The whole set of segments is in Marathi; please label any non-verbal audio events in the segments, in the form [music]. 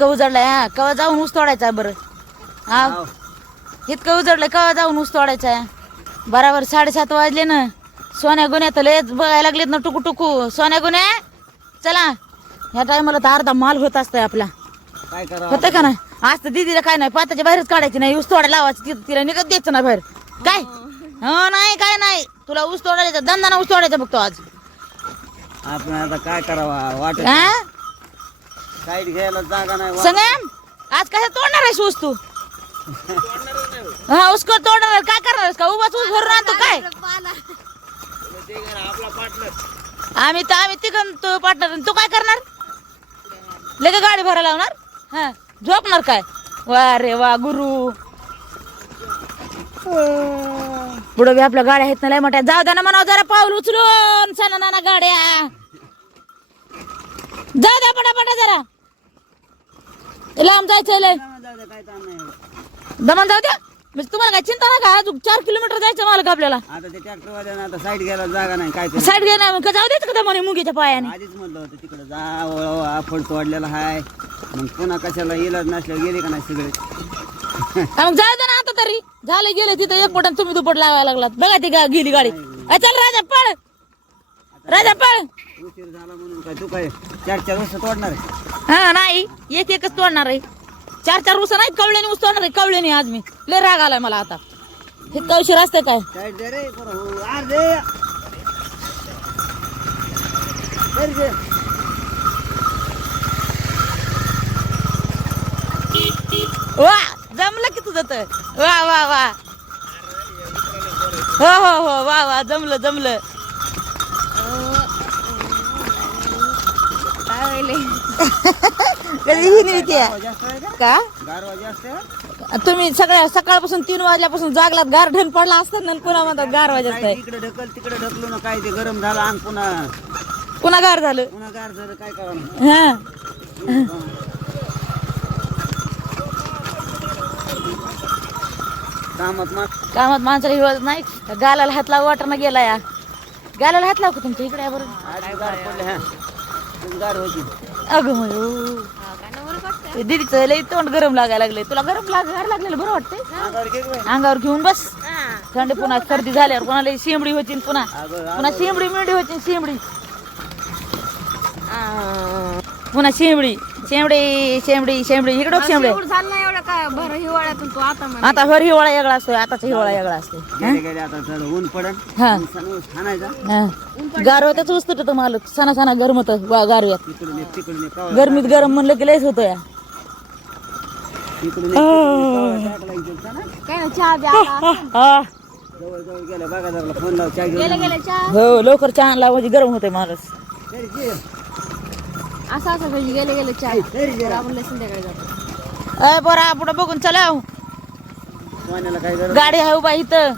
इतकं उजडलंय हा. कवा जाऊन ऊस तोडायचा बरं? हा. इतकं उजडलंय कवा जाऊन ऊस तोडायचा बराबर साडेसात वाजले ना. सोन्या गुन्ह्या तर लयच बघायला लागलेत ना टुकू टुकू सोन्या गुन्ह्या? चला. ह्या टायमाला तर अर्धा माल होत असतंय आपला. काय होतं का नाही आज तर दिदीला काय नाही पाताच्या बाहेरच काढायची नाही. ऊस तोडायला लावायची तिथं तिला निघत द्यायचं ना बाहेर. काय? हो नाही काय नाही. तुला ऊस तोडायचा दंदाना ऊस तोडायचा बघतो आज. आपण आता काय करावा? वाटत हा साईड घ्यायला जागा नाही संगम आज कसं तोडणार आहेस ऊस तू? हा उसको तोडणार आहे. काय करणार आहेस का? उभाच ऊस भरून आणतो काय? आम्ही तर आम्ही तिघं तू पार्टनर तू काय करणार? लगे गाडी भरायला लावणार? हा झोपणार काय? वा रे वा गुरु. पुढं बी आपल्या गाड्या आहेत ना लय मोठ्या. जाऊ द्या ना म्हणावं जरा पाऊल उचलून सणा नाना गाड्या. जाऊ द्या पटापटा जरा. लांब जायचं लय. काय नाही. दमन जाऊ द्या. म्हणजे तुम्हाला काय चिंता नाही का? अजून चार किलोमीटर जायचं मला का आपल्याला. आता ते ट्रॅक्टर वाल्यानं आता साईड घ्यायला जागा नाही काय ते साईड घे ना मग जाऊ द्यायचं का दमाने मुंगीच्या पायाने? आधीच म्हणलं होतं तिकडे जा वळव तोडलेला हाय. मग पुन्हा कशाला इलाज नसल्यावर गेले का नाही सगळे? हा, मग जाऊ दे ना आता तरी. झालं गेलं तिथं एक पटन तुम्ही दुपट लावायला लागलात. बघा ती गा- गेली गाडी. चल राजा पळ. राजा पळ. उशीर झाला म्हणून काय तू काय चार चार वर्ष तोडणार आहे? हा नाही. एक एकच तोडणार आहे. चार चार उस नाही कवळ्याने ऊस तोडणार आहे कवळ्याने आज मी. लय राग आलाय मला आता. हे कवशी असतं काय? हो, आर दे. दे रे. वा जमलं की तुझं तर. वा वा वा. हो हो हो वा वा जमलं जमलं. [laughs] कधी ही का? तुम्ही सगळ्या सकाळपासून तीन वाजल्यापासून जागलात गार ढन पडला असतात ना पुन्हा म्हणतात गार वाजत आहे इकडे ढकल तिकडे ढकलू ना काय ते गरम झालं अंग पुन्हा पुन्हा गार झालं. पुन्हा गार झालं काय करावं? हा. कामात कामात माणसाला हिवाळत नाही गालाला हात लावू वाटणं गेला या. गालाला हात लाव का तुमच्या इकडे या बरं? आज गार होती. अगं दीदीचं लई तोंड गरम लागायला लागले तुला गरम लाग गार लागलेलं बरं वाटतंय? अंगावर घेऊन बस. थंडी पुन्हा सर्दी झाल्यावर कोणाला शिंबडी होती पुन्हा पुन्हा शिंबडी मिळडी होती शिंबडी. पुन्हा शिंबडी. शेंबडी शेंबडी शेंबडी. इकडं बघ शेंबडे. झालं नाही एवढं काय बरं हिवाळ्यातून तू आता म्हण. आता हर हिवाळा वेगळा असतोय आताचा हिवाळा वेगळा असतोय. गेले गेले आता थोडं ऊन पडन हा. हाणायचा हा. गारवत्याच वस्तू तर मालक. सणा सणा गरम होतं वा गारव्यात. तिकडून एक तिकडून एक. कवा गरमीत गरम म्हणलं की लयच होतं या. तिकडून एक तिकडून एक. कवा टाकला इथे होता ना. काय ना चहा द्या आता. हा. जवळ जवळ गेलं बघा जरा फोन लाव चाय घेऊन. गेले गेले चहा? हो लवकर चहा आणला म्हणजे गरम होतंय माणूस. तरी असं असं पाहिजे गेले गेले. तर आपण संध्याकाळी जातो. अय बरं पुढं बघून चला सोन्याला गरज गाडी आहे उभा इथं.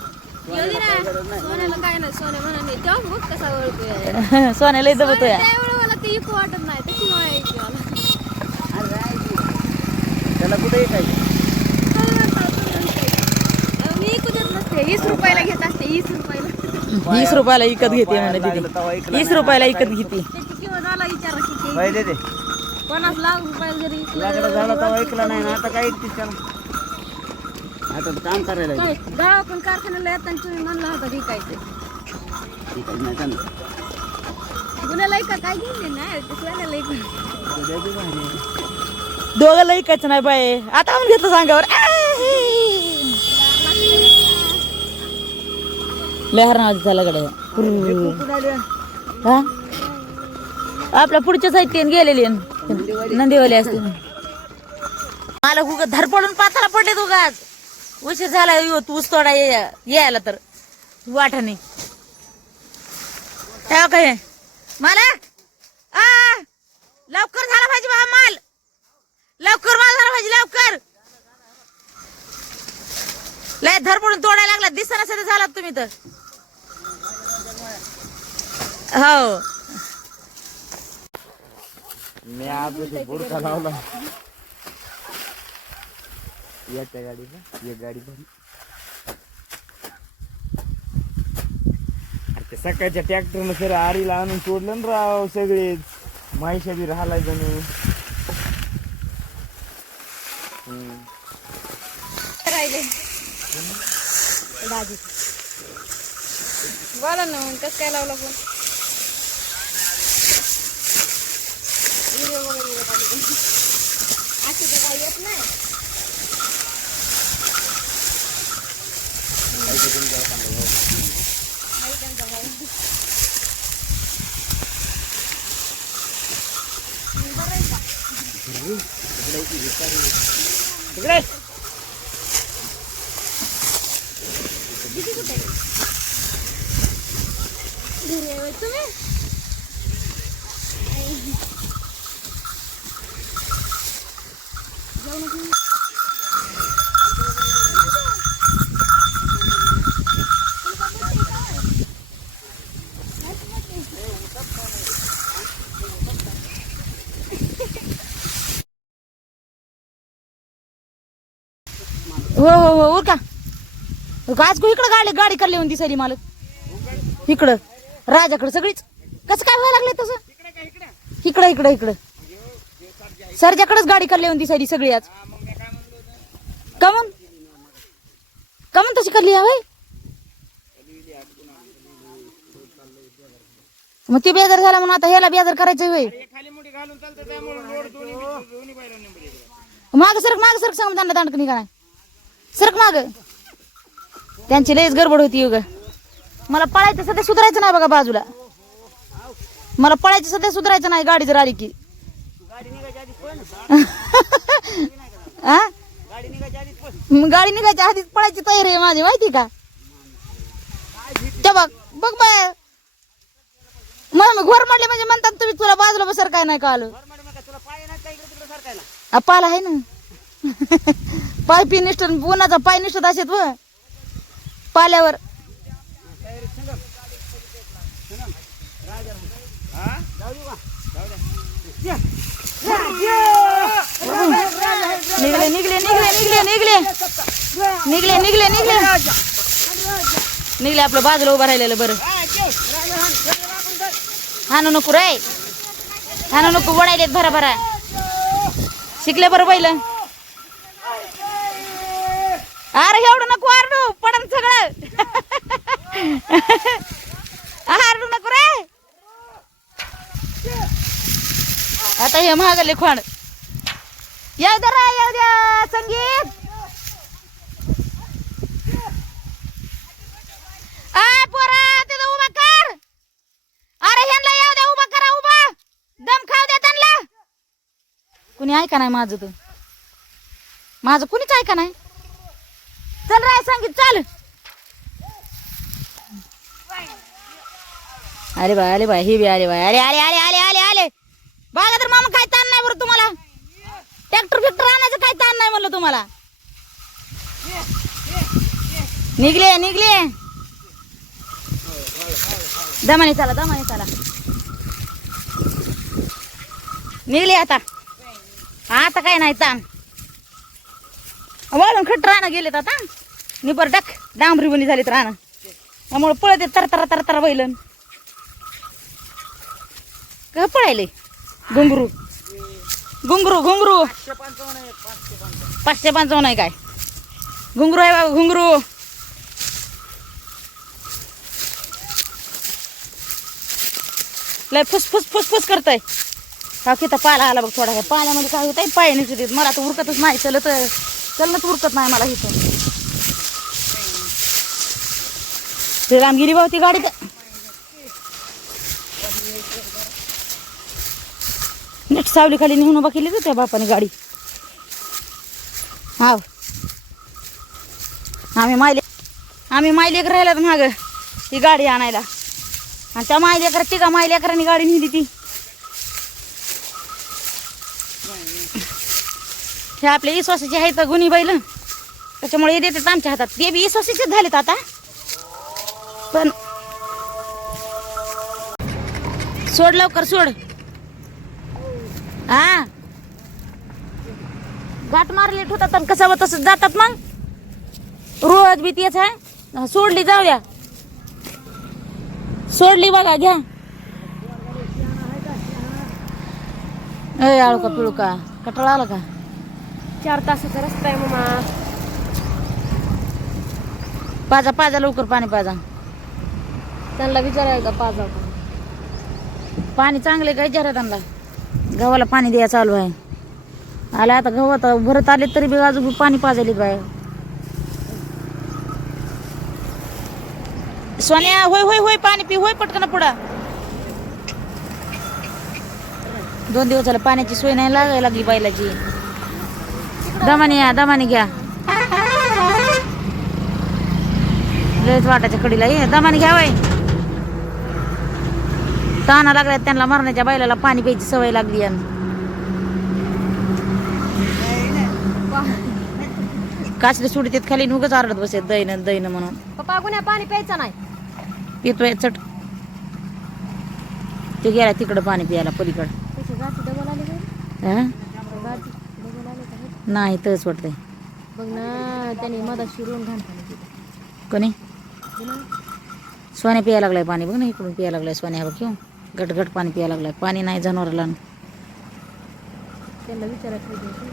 सोन्याला काय नाही सोन्या म्हणाने तेव्हा बघ कसा ओळखू [laughs] सोन्या लय जमतो या त्यावेळी मला ते इको वाटत नाही ऐकू मला. त्याला कुठे मी नसते वीस रुपयाला घेत असते वीस रुपयाला. वीस रुपयाला विकत घेते म्हणे दीदी वीस. रुपयाला विकत घेते. किती पहिले दे. पन्नास लाख जरी लागलं झालं तेव्हा ऐकलं नाही ना आता काय ऐकतीस त्याला आता तर काम करायला काय गावातून कारखान्याला येताना तुम्ही म्हणला होता विकायचं. ठीक आहे, नाही चाललं. गुन्ह्याला ऐका काय ते बी भारी आहे. दोघांना ऐकायचं नाही बाय आता आणून घेतलं सांगावर. लहर नावाचं झालं गड्या. आली? हा? आपल्या पुढच्या साहित्यान गेलेली नंदीवाली असते. मला उग धरपडून पाताला पडले उगाच. उशीर झाला तू ऊस तोडा यायला तर. वाटाने ठेवा काय मला? आ लवकर झाला पाहिजे बा माल. लवकर माल झाला पाहिजे लवकर. लय धरपडून तोडायला लागला दिसना सध्या झालात तुम्ही तर. हो. मी आपलं बुडका लावला. याच्या गाडीचा एक गाडी भरली ते सकाळच्या ट्रॅक्टरनं सर आरीला आणून सोडलं ना राव सगळे. माहिशा बी राहिलाय जणू. राहिले. बोला ना कसं काय लावला फोन? काही येत नाही तिकडे दिदी कुठे तुम्ही हो हो हो उर का? आज को इकडं गाडी गाडी करली होती सरी मालक इकडं. राजाकडं सगळीच. कसं काय व्हायला लागले तसं? इकडं इकडं इकडं. सरच्याकडेच गाडी करली होती दिसायली सगळी आज. कमून कमून तशी करली हवय मग ते बेजार झाला म्हणून आता ह्याला बेजार करायचं होय. माग सरक माग सरक सांग त्यांना दांडक निघाला सरक माग. त्यांची लयच गडबड होती युग मला पळायचं सध्या सुधारायचं नाही बघा बाजूला. मला पळायचं सध्या सुधारायचं नाही गाडी जर आली की गाडी निघायच्या आधी पळ ना. हा? गाडी निघायच्या मग गाडी निघायच्या आधीच पळायची तयारी आहे माझी माहिती का? ते बघ बघ बाय. मला मी घोर म्हटले म्हणजे म्हणतात तुम्ही तुला बाजूला बसर काय नाही का आलं आ, पाला आहे ना. पाय पी निष्ठ उन्हाचा पाय निष्ठत असेल व. पाल्यावर. राजा निघले निघले निघले निघले निघले. निघले निघले निघले. निघले आपलं बाजूला उभं राहिलेलं बरं. हाणू नको रे. हाणू नको वडायलेत भरा भरा. शिकले बरं पहिलं अरे एवढं नको आरडू. पडन सगळं आरडू नको रे आता हे महागले खोंड येऊ द्या रा येऊ द्या संगीत. आ पोरा तिथं उभा कर. अरे ह्यांना येऊ द्या उभा करा उभा. दम खाऊ द्या त्यांना. कुणी ऐका नाही माझं तर. माझं कुणीच ऐका नाही. चल राय संगीत चाल. अरे बाय अरे बाय हे बी अरे बाय अरे अरे अरे आले आले आले. बघा तर मामा काय ताण नाही बरं तुम्हाला. ट्रॅक्टर फिक्टर आणायचं काय ताण नाही म्हणलं तुम्हाला. निघले निघले. दमाने चला दमाने चला. निघले आता. आता काय नाही ताण. वळून खट राहणं गेलेत आता. निबर डक डांबरी बनी झालीत राहणं त्यामुळे पळते तर तर तर तर बैलन का पळायले? घुंगरू. घुंगरू घुंगरू. पाचशे पंचावन्न आहे काय? घुंगरू आहे बाबा घुंगरू. लय फुस फुस फुस फुस करताय. हा किती पाला आला बघ थोडा पाल्यामध्ये काय होत पाय निघत मला तर उरकतच नाही. चलत चलणच उरकत नाही मला इथं. श्रीरामगिरी भाऊ ती गाडी नेट सावली खाली नेऊन उभा केली त्या बापाने गाडी. हाव. आम्ही मायले आम्ही मायलेक राहिला माग ती गाडी आणायला. आणि त्या ती का मायलेकरांनी गाडी नेली ती. हे आपले इसवासाचे आहेत गुन्हे बैल? त्याच्यामुळे हे देतात आमच्या हातात. ते बी इसवासाचेच झालेत आता. पण सोड लवकर सोड. हा? गाठ मारलेट होतात आणि कसं तसं जातात मग? रोज बी तेच आहे. सोडली जाऊया सोडली बघा घ्या. आळू का पिळू का कटाळा आला का? चार तासाचा रस्ता आहे मामा. पाजा पाजा लवकर पाणी पाजा. त्यांना विचारायचं का पाच पाणी चांगले काय जरा त्यांना? गव्हाला पाणी द्या चालू आहे. आला आता गहू भरत आले तरी बी अजून पाणी पाजायली बाय सोन्या होय होय होय पाणी पी होय पटकन पुढा. दोन दिवस झालं पाण्याची सोय नाही लागायला लागली बैलाची दमाने या दमाने घ्या. लयच वाटाच्या कडीला ये दमाने घ्या वय ताना लागल्यात त्यांना मरण्याच्या बैलाला पाणी प्यायची सवय लागली आणि काचले सुडीत खाली नुकच आरडत बसत दैन दैन म्हणून. पप्पा गुन्हा पाणी प्यायचं नाही. पितोय चट. ते गेला तिकडं पाणी प्यायला पलीकडं. नाही तच वाटतंय. बघ ना त्यांनी मधात शिरून घाण. कोणी? सोन्या प्यायला लागलाय पाणी. बघ ना इकडून प्यायला लागलाय सोन्या. बघ किंवा गट गट पाणी प्यायला लागलाय. पाणी नाही जनावराला. त्यांना विचारायचं.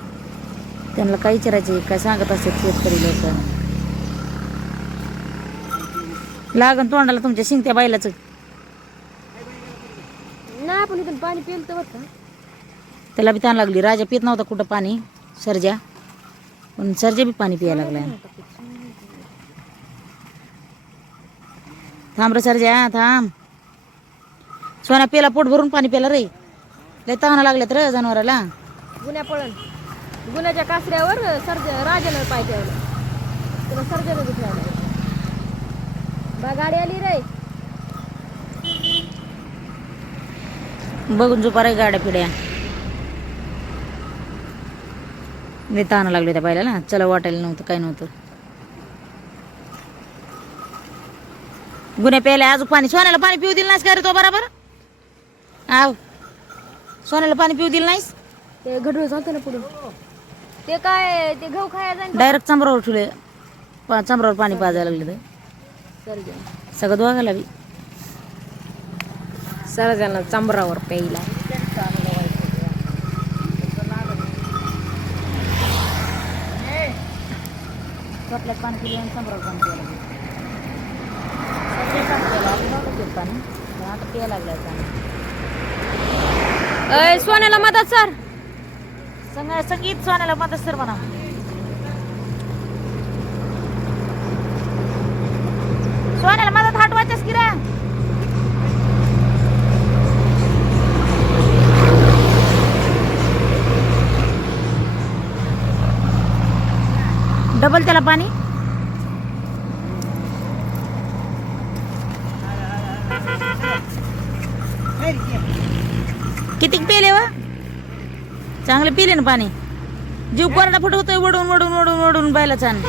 त्यांना काय विचारायचे काय सांगत असतात शेतकरी लोक? लागन तोंडाला तुमच्या शिंगत्या बैलाचं नाही आपण इथून पाणी पिलं तर का त्याला बी ताण लागली. राजा पित नव्हता कुठं पाणी? सरजा. पण सरजा बी पाणी प्यायला लागलाय. थांब रे सरजा थांब. सोना पेला पोट भरून पाणी प्याला रे. लय ताना लागल्यात रे जनावराला. गुन्ह्या पळण. गुन्ह्याच्या कासऱ्यावर सर्ज पाय ठेवलं तुला सर्जानं बी गाडी आली रे. बघून झोपा रे गाड्या पिड्या लय ताना लागले त्या बायला चला वाटायला नव्हतं काय नव्हतं. गुन्हे प्यायला अजून पाणी. सोन्याला पाणी पिऊ दिलं नाहीस का रे तो बरोबर? आव. सोन्याला पाणी पिऊ दिलं नाहीस? ते घडूळ चालतं ना पुढून ते काय ते गहू खायला जाईन डायरेक्ट चंबरावर ठेवले. पा चंबरावर पाणी पाजायला लागले तर सर्जन सगळं दोघाला बी. सर्जन चांबरावर प्यायला. पाणी पिले आणि चंबरावर पाणी प्यायला लागले. सगळे पाणी प्यायला आता प्यायला लागलाय पाणी अय सोन्याला मदत सर. संग संगीत सोन्याला मदत सर म्हणा. सोन्याला मदत हटवायच्यास की रे? डबल त्याला पाणी. किती पेले व? चांगले पिले ना पाणी. जीव कोरडा फुटवतोय वडून वडून वडून वडून बायला छान